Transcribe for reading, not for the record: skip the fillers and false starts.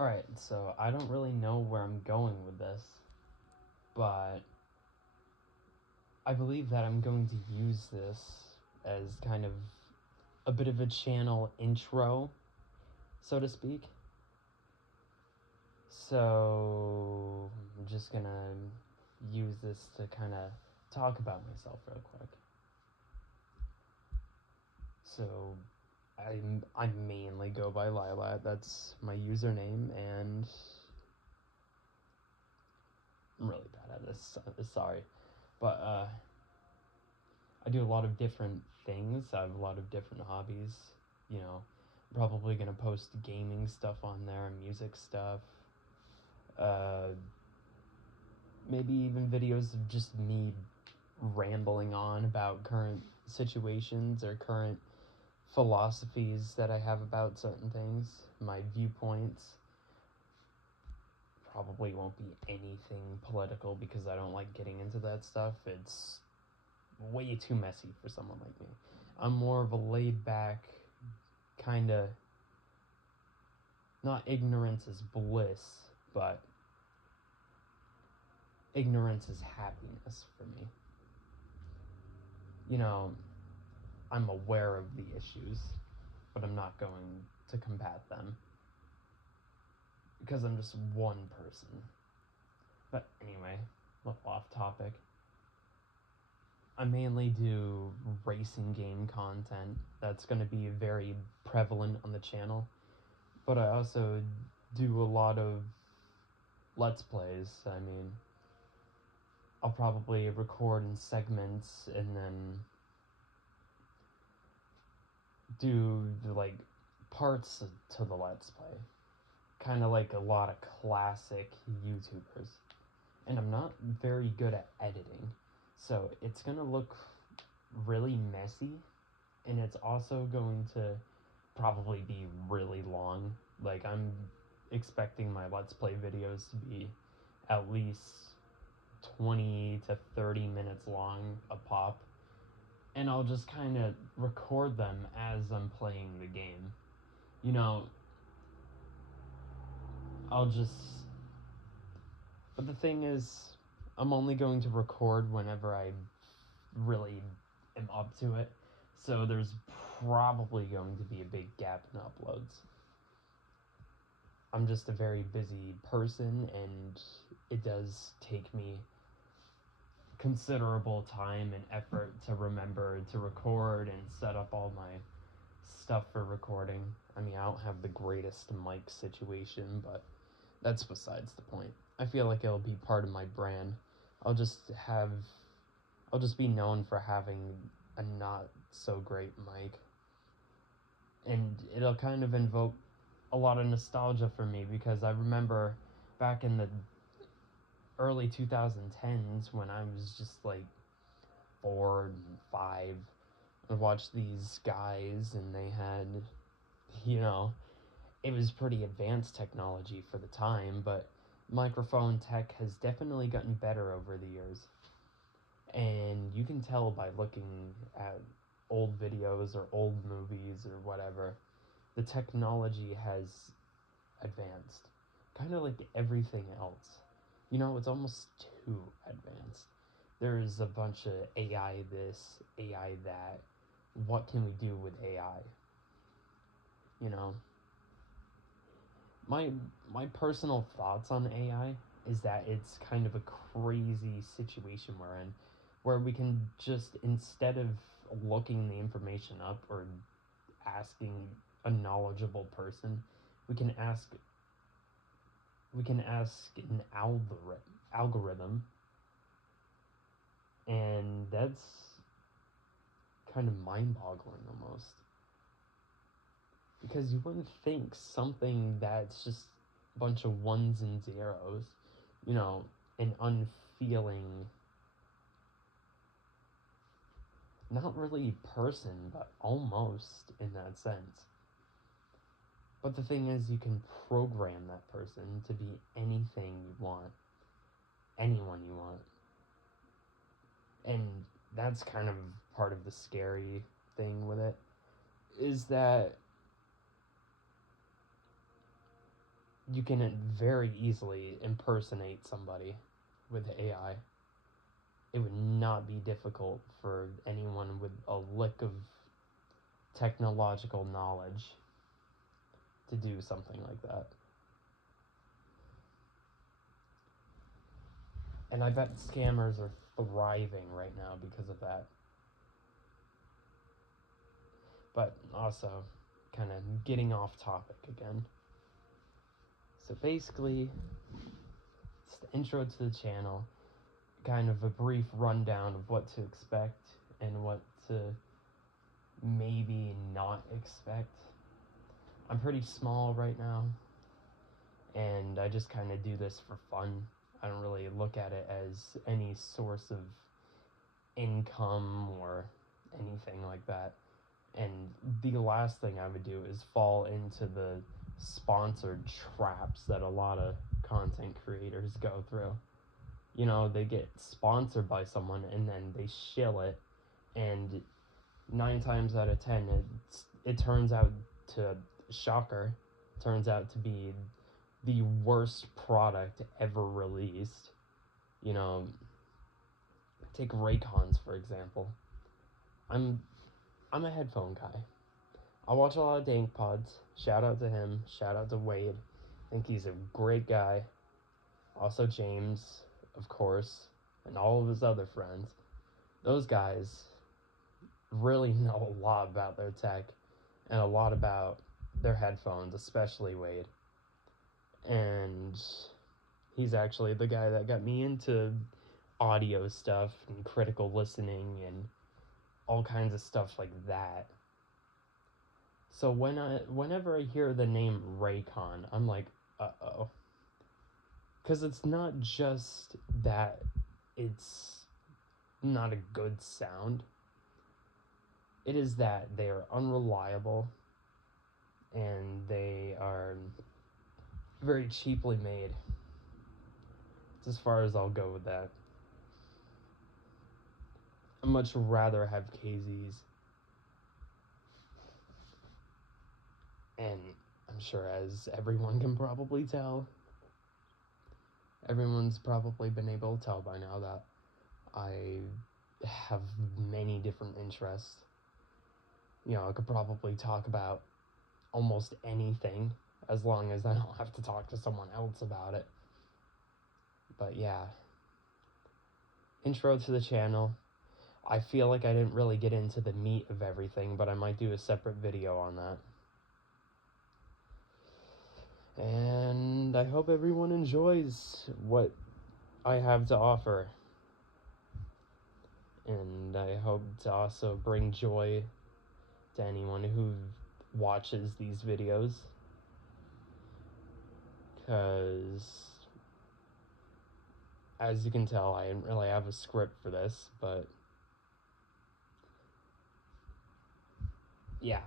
Alright, so I don't really know where I'm going with this, but I believe that I'm going to use this as kind of a bit of a channel intro, so to speak. So I'm just gonna use this to kind of talk about myself real quick. So I mainly go by Lilat. That's my username, and I'm really bad at this. Sorry, but I do a lot of different things. I have a lot of different hobbies. You know, I'm probably gonna post gaming stuff on there, music stuff. Uh, Maybe even videos of just me rambling on about current situations or current philosophies that I have about certain things, my viewpoints. Probably won't be anything political because I don't like getting into that stuff. It's way too messy for someone like me. I'm more of a laid back, kind of, not ignorance is bliss, but ignorance is happiness for me. You know, I'm aware of the issues, but I'm not going to combat them because I'm just one person. But anyway, a little off topic. I mainly do racing game content. That's going to be very prevalent on the channel. But I also do a lot of Let's Plays. I mean, I'll probably record in segments and then do like parts to the Let's Play. Kind of like a lot of classic YouTubers. And I'm not very good at editing. So it's going to look really messy. And it's also going to probably be really long. Like, I'm expecting my Let's Play videos to be at least 20 to 30 minutes long a pop. And I'll just kind of record them as I'm playing the game. You know, I'll just... But the thing is, I'm only going to record whenever I really am up to it. So there's probably going to be a big gap in uploads. I'm just a very busy person, and it does take me considerable time and effort to remember to record and set up all my stuff for recording. I mean, I don't have the greatest mic situation, but that's besides the point. I feel like it'll be part of my brand. I'll just be known for having a not so great mic. And it'll kind of invoke a lot of nostalgia for me because I remember back in the early 2010s when I was just like 4 and 5, I watched these guys and they had, you know, it was pretty advanced technology for the time, but microphone tech has definitely gotten better over the years. And you can tell by looking at old videos or old movies or whatever, the technology has advanced. Kind of like everything else. You know, it's almost too advanced. There's a bunch of AI this, AI that. What can we do with AI? You know, my personal thoughts on AI is that it's kind of a crazy situation we're in, where we can just, instead of looking the information up or asking a knowledgeable person, we can ask an algorithm, and that's kind of mind-boggling almost. Because you wouldn't think something that's just a bunch of ones and zeros, you know, an unfeeling, not really person, but almost in that sense. But the thing is, you can program that person to be anything you want, anyone you want. And that's kind of part of the scary thing with it, is that you can very easily impersonate somebody with AI. It would not be difficult for anyone with a lick of technological knowledge to do something like that. And I bet scammers are thriving right now because of that. But also, kind of getting off topic again. So basically, it's the intro to the channel, kind of a brief rundown of what to expect and what to maybe not expect. I'm pretty small right now, and I just kind of do this for fun. I don't really look at it as any source of income or anything like that. And the last thing I would do is fall into the sponsored traps that a lot of content creators go through. You know, they get sponsored by someone and then they shill it, and 9 times out of 10 it turns out to, shocker, turns out to be the worst product ever released. You know, take Raycons for example. I'm a headphone guy. I watch a lot of Dank Pods. Shout out to him. Shout out to Wade. I think he's a great guy. Also James, of course, and all of his other friends. Those guys really know a lot about their tech and a lot about their headphones, especially Wade. And he's actually the guy that got me into audio stuff and critical listening and all kinds of stuff like that. So whenever I hear the name Raycon, I'm like, uh-oh. Because it's not just that it's not a good sound. It is that they are unreliable and they are very cheaply made. It's as far as I'll go with that. I'd much rather have KZs. And I'm sure, as everyone can probably tell, everyone's probably been able to tell by now that I have many different interests. You know, I could probably talk about almost anything as long as I don't have to talk to someone else about it. But yeah, intro to the channel. I feel like I didn't really get into the meat of everything, but I might do a separate video on that. And I hope everyone enjoys what I have to offer. And I hope to also bring joy to anyone who watches these videos. Because, as you can tell, I didn't really have a script for this, but yeah.